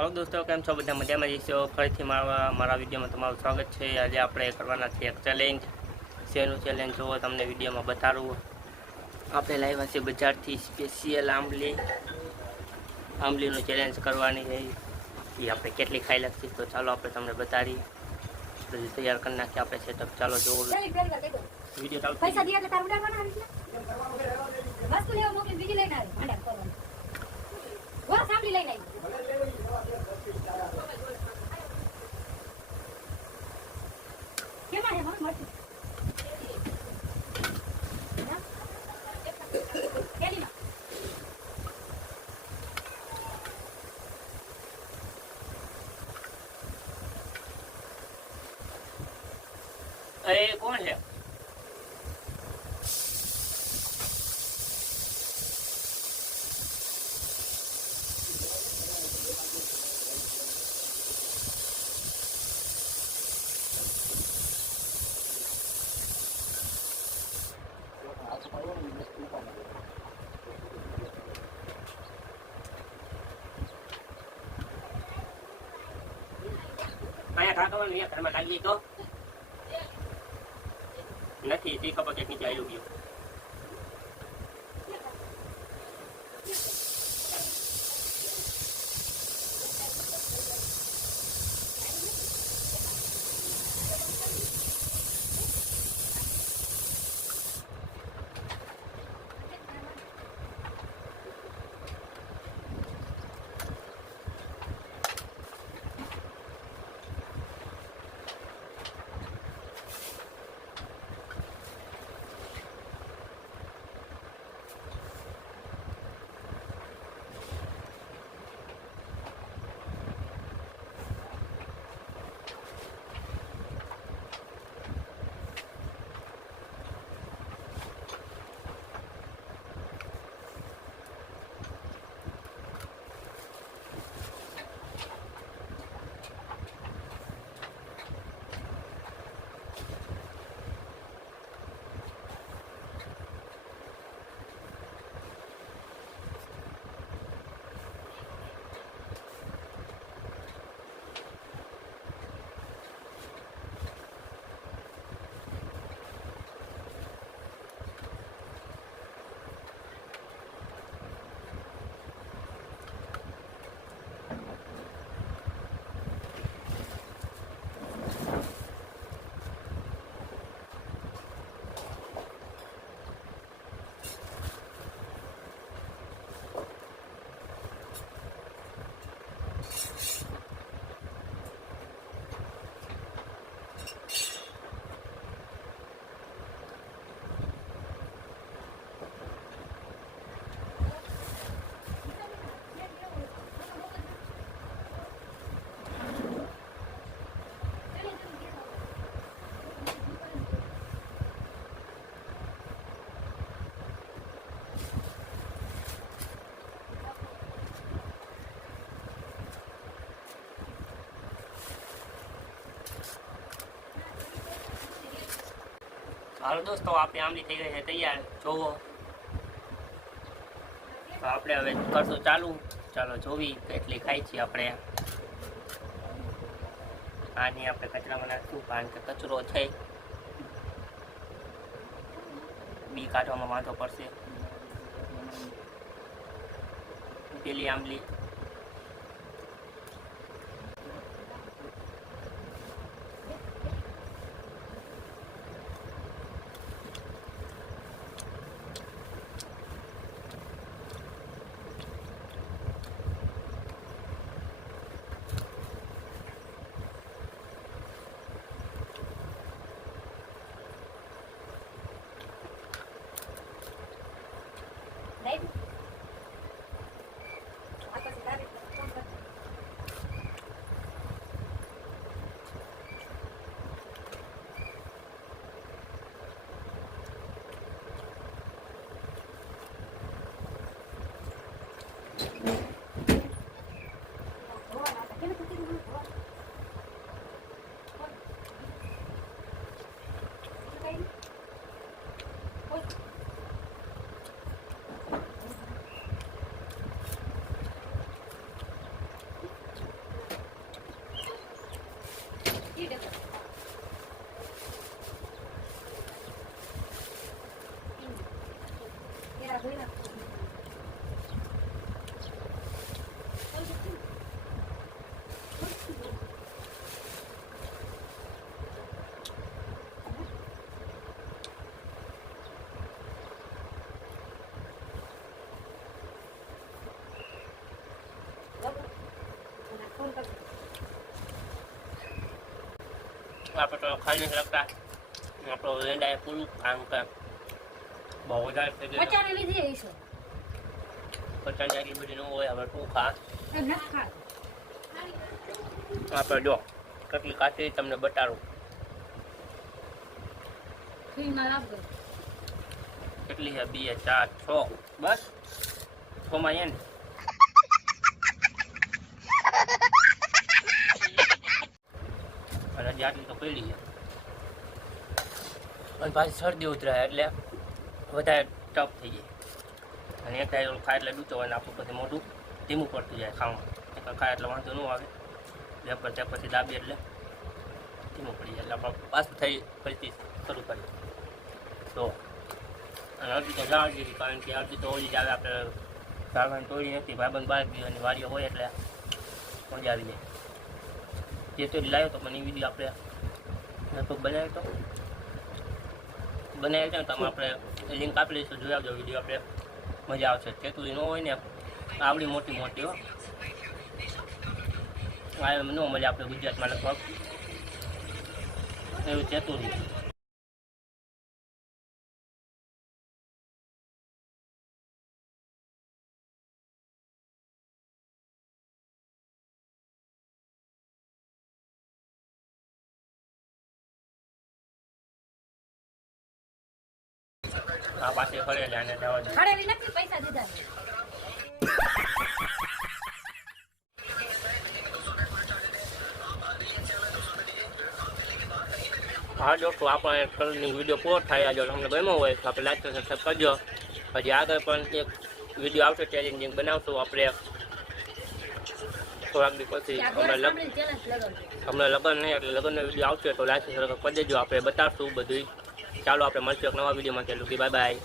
હાલો દોસ્તો, કેમ છો? બધા મજામાં જઈશો ફરીથી મારા મારા વિડીયોમાં તમારું સ્વાગત છે. આજે આપણે કરવાના છે એક ચેલેન્જ શેનું ચેલેન્જ જોવો તમને વિડીયોમાં બતાડું. આપણે લાવ્યા છીએ બજારથી સ્પેશિયલ આંબલી. આંબલીનું ચેલેન્જ કરવાની છે. એ આપણે કેટલી ખાઈ લાગશે તો ચાલો આપણે તમને બતાડીએ. બધું તૈયાર કરી નાખીએ આપણે સેટઅપ ચાલો જોવો. વીડિયો કેમાં હે મને મળતું હા? થેલીમાં. એ કોણ છે? અહીંયા ઘરમાં લાગી તો. નથી તે ખબર કે નીચે આવી ગયું. હાલો દોસ્તો, આપણી આંબલી થઈ ગઈ છે તૈયાર. જોવો. આપણે હવે કરશું ચાલુ. ચાલો જોવી કેટલી ખાઈ છીએ આપણે. આની આપણે કચરામાં નાખશું, કારણ કે કચરો છે. બી કાઢવામાં વાંધો પડશે. પેલી આંબલી. આપણે તો ખાઈ નથી શકતા આપણો વેંડા એ પૂરું કામ કામ બહુ વધારે થઈ ગયું પચાને લીધી પચાસ એટલી બધી ન હોય હવે તું ખા આપણે જો કેટલી કાચી તમને બતાડું કેટલી છે બે ચાર છ બસ છમાં છે ને અને હજી આટલી તો પડી છે અને પાછી શરદી ઉતરાય એટલે વધારે ટફ થઈ જાય. અને એક ટાઈમ ખાય એટલે ડૂચો ને આપણું પછી મોઢું ધીમું પડતું જાય ખાવામાં. એક ખાય એટલે વાંધો ન આવે. વેપર પર ત્યાં પછી દાબી એટલે ધીમું પડી જાય. એટલે આપણે પાછું થઈ ફરીથી શરૂ કરીએ. તો અને અડધી તો જાણ દીધી કારણ કે અડધી તો ઓળી જ આવે આપણે ઝાડવાની તોડી નથી ભાઈબંધ બહાર ગયો અને વાડીઓ હોય એટલે મજા આવી જાય. જે તો લાવ્યો તો મને એ વીડિયો આપણે બનાવ્યો તો. બનાવ્યો છે ને તમે આપણે લિંક આપી લઈશું જોઈ આવજો વીડિયો આપણે. મજા આવશે. તેતુરી ન હોય ને આવડી મોટી મોટી હો. આ ન મળે આપણે ગુજરાતમાં લગભગ. એવું તેતુરી આ પાસે ફરેલા અને જવા દે. ખડેલી નથી પૈસા દીધા. હા દોસ્તો આપણે કલરની વીડિયો પૂરો થાય જો તમને ગમ્યો હોય તો આપણે લાઈક સબસ્ક્રાઈબ કરજો. પછી આગળ પણ એક વીડિયો આવશે ચેલેન્જિંગ બનાવશું આપણે. થોડાક દિવસ પછી હમણાં લગ્ન નહીં એટલે લગ્નનો વીડિયો આવશે તો લાઈક સબસ્ક્રાઈબ કરી દેજો. આપણે બતાવશું બધું ચાલો આપણે મળશું એક નવા વિડીયોમાં. ચાલુ કે બાય બાય